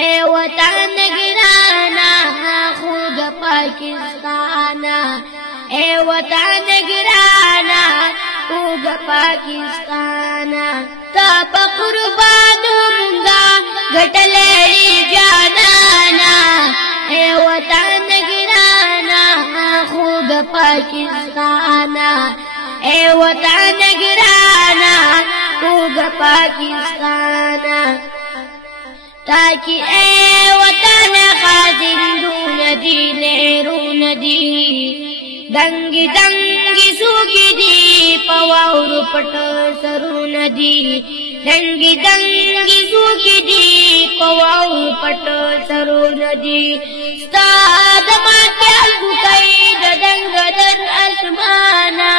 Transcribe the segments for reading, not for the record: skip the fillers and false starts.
اے وطن گرانا خوږ پاکستانا اے وطن گرانا خوږ پاکستانا تا په قربانو مونږه ګټلې جانانا اے وطن گرانا خوږ پاکستانا اے وطن گرانا خوږ پاکستانا تاکي اے وطن خازندون دي لهرون دي دنګي دنګي سوګي دي پواور پټ سرون دي دنګي دنګي سوګي دي پواور پټ سرون دي ستاد ماته کوي د دنګ در اسمانا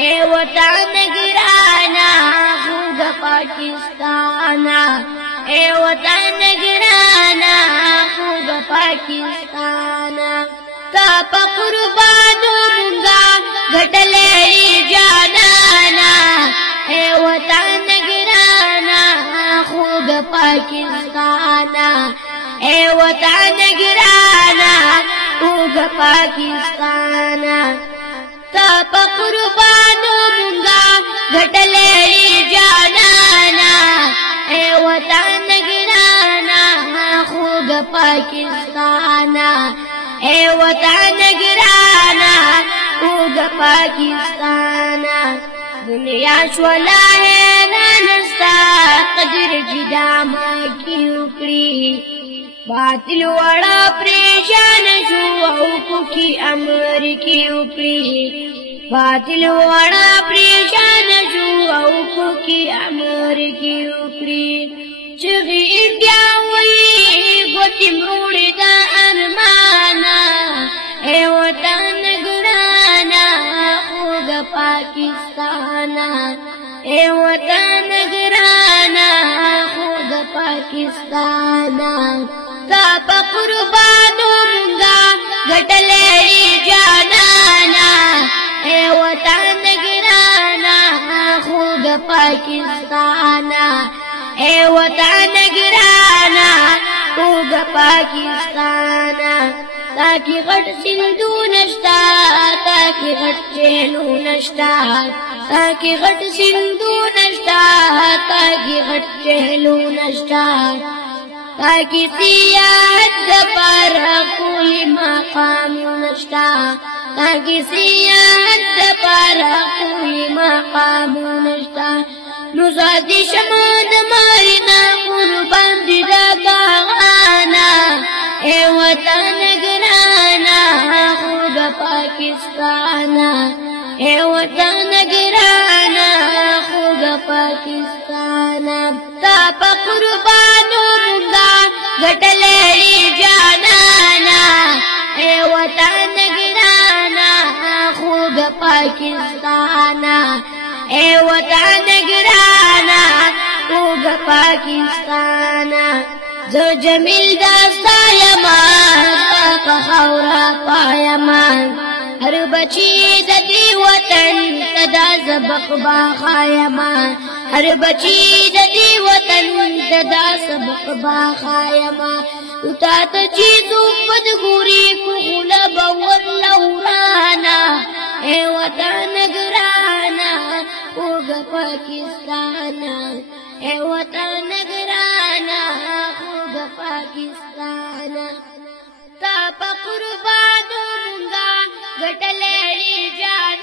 اے وطن گرانا خوږ پاکستانا اے وطن گرانا خوږ پاکستانا تا په قربانو مونږه ګټلې جانانا اے وطن گرانا خوږ پاکستانا اے وطن گرانا خوږ پاکستانا تا په قربانو مونږه ګټلې جانانا اے وطن گرانا خوږ پاکستانا اے وطن گرانا خوږ پاکستانا دنیا شولا حیران ستا قدر جدا ما کی وکړي باطل وړا پریشان شو او کوکی امر کی وکړي باطل وړا پریشان شو او کوکی امر کی وکړي چغی انډیا وی ګوتی مروړي دا ارمانا اے وطن گرانا خوږ پاکستانا اے وطن گرانا خوږ پاکستانا تا په قربانو مونږه ګټلې جانانا اے وطن گرانا خوږ پاکستانا اے وطن گرانا خوږ پاکستانا تاکي غټ سندونه شتا تاکي غټ چهلونه شتا تاکي غټ سندونه شتا تاکي غټ چهلونه شتا تاکي سیاحت دپاره ښکلي مقامونه شتا تاکي سیاحت دپاره ښکلي مقامونه شتا نو ذاتي شمه د مارنا قربان دي دا باغانا اے وطن گرانا خوږ پاکستانا اے وطن گرانا خوږ پاکستانا تا په قربانو مونږه ګټلې جانانا اے وطن گرانا خوږ پاکستانا اے وطن گرانا خوږ پاکستانا زه جمیل داستا یما په خاوره پایما هر بچی د دې وطن تدا سبق با خایما هر بچی د دې وطن تدا سبق با خایما تا ته چې څوک بدګوري کو خلا باور لورانا اے وطن گرانا خوږ پاکستانا اے وطن گرانا خوږ پاکستانا تا په قربانو مونږه ګټلې جان